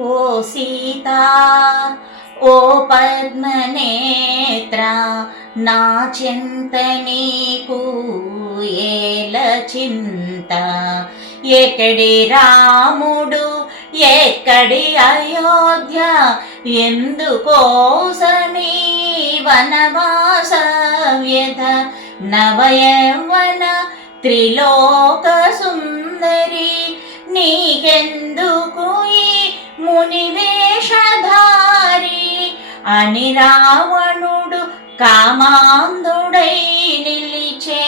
ఓ సీత ఓ పద్మనేత్ర నా చింత నీకు ఏల చింత? ఎక్కడి రాముడు ఎక్కడి అయోధ్య? ఎందుకోసమీ వనవాస వ్యధ? నవయవన త్రిలోక సుందరి నీ మునివేషధారి అని రావణుడు కామాంధుడై నిలిచే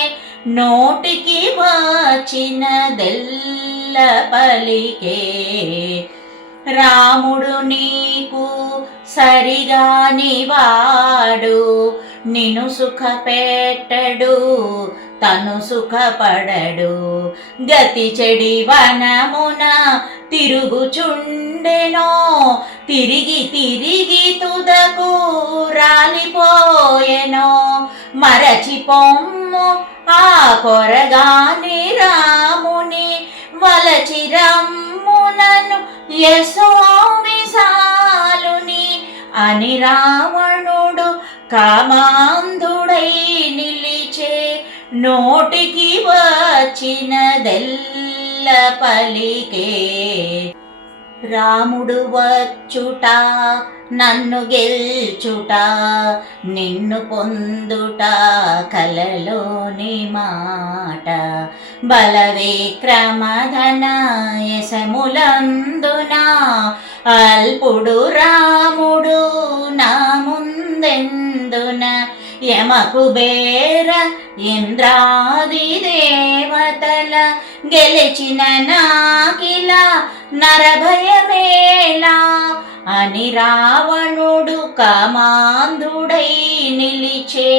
నోటికి వచ్చినదెల్ల పలికే. రాముడు నీకు సరిగాని వాడు నిన్ను సుఖపెట్టడు తను సుఖపడడు. గతి చెడి వనమున తిరుగుచుండెనో తిరిగి తిరిగి తుదకు రాలిపోయెనో. మరచి పొమ్ము ఆ కొరగాని రాముని వలచిరమ్మునను యశోమి సాలుని. అని రావణుడు కామాంధుడై నిలిచే నోటికి వచ్చినదెల్ల పలికే. రాముడు వచ్చుట నన్ను గెల్చుట నిన్ను పొందుట కలలోని మాట. బల విక్రమధన యశములందున అల్పుడు రాముడు యమకు బేర ఇంద్రాది దేవతల గెలిచిన నాకిలా నరభయమేలా అని రావణుడు కమాంధుడై నిలిచే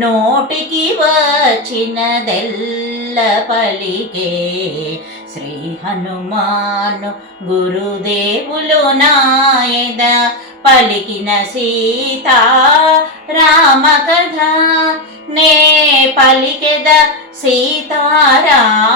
నోటికి వచ్చినదెల్ల పలికే శ్రీ హనుమాను గురుదేవులు నాయద పలికిన సీత రామక పలికెద సీతారామ